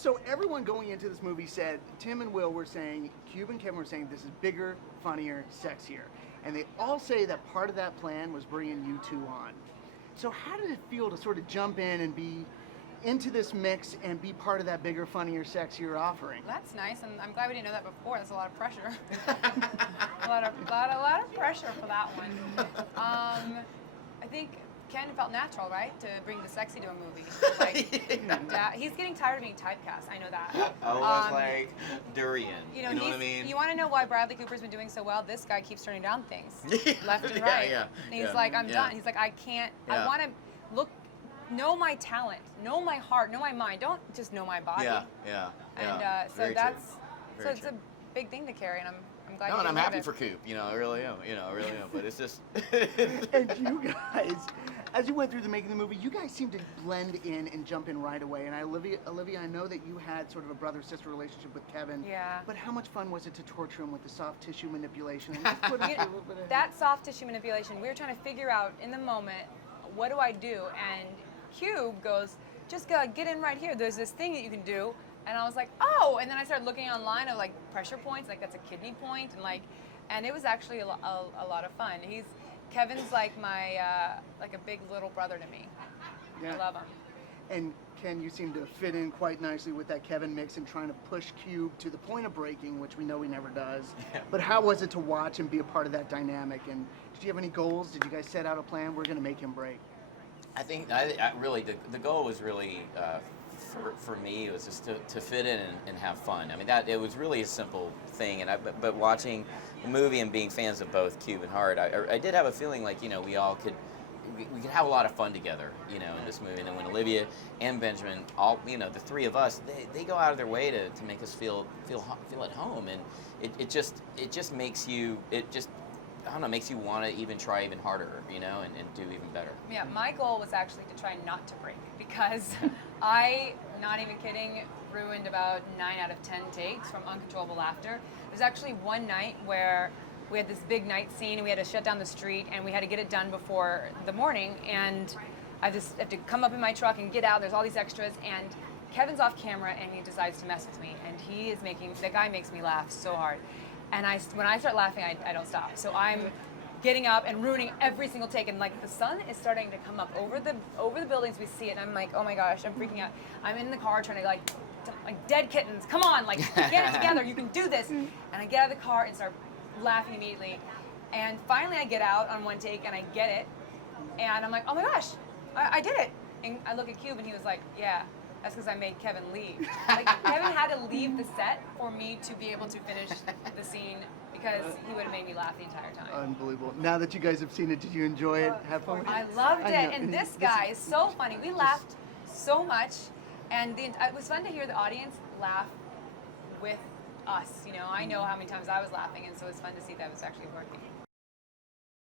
So everyone going into this movie said, Tim and Will were saying, Cube and Kevin were saying, this is bigger, funnier, sexier. And they all say that part of that plan was bringing you two on. So how did it feel to sort of jump in and be into this mix and be part of that bigger, funnier, sexier offering? That's nice, and I'm glad we didn't know that before. That's a lot of pressure. a lot of pressure for that one. I think Ken felt natural, right, to bring the sexy to a movie. Like, he's getting tired of being typecast. I know that. Almost like durian. You know what I mean? You want to know why Bradley Cooper's been doing so well? This guy keeps turning down things left and right. Yeah, And he's like, I'm done. He's like, I can't. I want to know my talent, know my heart, know my mind. Don't just know my body. And so it's a big thing to carry, and I'm glad. No, you and I'm love happy it. for Coop. I really am. I really am. But it's just. And you guys, as you went through the making of the movie, you guys seemed to blend in and jump in right away. And Olivia, I know that you had sort of a brother-sister relationship with Kevin. Yeah. But how much fun was it to torture him with the soft tissue manipulation? That soft tissue manipulation, we were trying to figure out in the moment, what do I do? And Cube goes, just get in right here. There's this thing that you can do. And I was like, oh! And then I started looking online of like pressure points, like that's a kidney point, and it was actually a lot of fun. Kevin's like my like a big little brother to me. Yeah. I love him. And Ken, you seem to fit in quite nicely with that Kevin mix and trying to push Cube to the point of breaking, which we know he never does. Yeah. But how was it to watch and be a part of that dynamic? And did you have any goals? Did you guys set out a plan? We're going to make him break. I think I really the goal was really for me, it was just to fit in and have fun. I mean, it was really a simple thing. But watching the movie and being fans of both Cube and Hart, I did have a feeling like we all could have a lot of fun together, in this movie. And then when Olivia and Benjamin, all the three of us, they go out of their way to make us feel at home, and it just makes you I don't know, makes you want to even try even harder, and do even better. Yeah, my goal was actually to try not to break, because I, not even kidding, ruined about 9 out of 10 takes from uncontrollable laughter. There's actually one night where we had this big night scene and we had to shut down the street and we had to get it done before the morning, and I just have to come up in my truck and get out. There's all these extras, and Kevin's off camera and he decides to mess with me, and the guy makes me laugh so hard. And when I start laughing, I don't stop. So I'm getting up and ruining every single take. And like the sun is starting to come up over the buildings. We see it, and I'm like, oh my gosh, I'm freaking out. I'm in the car trying to like dead kittens. Come on, like get it together. You can do this. And I get out of the car and start laughing immediately. And finally, I get out on one take and I get it. And I'm like, oh my gosh, I did it. And I look at Cube and he was like, yeah. That's because I made Kevin leave. Like, Kevin had to leave the set for me to be able to finish the scene, because he would have made me laugh the entire time. Unbelievable. Now that you guys have seen it, did you enjoy it? Have fun with it? I loved it. And this guy is so funny. We laughed so much. And it was fun to hear the audience laugh with us. I know how many times I was laughing, and so it's fun to see that it was actually working.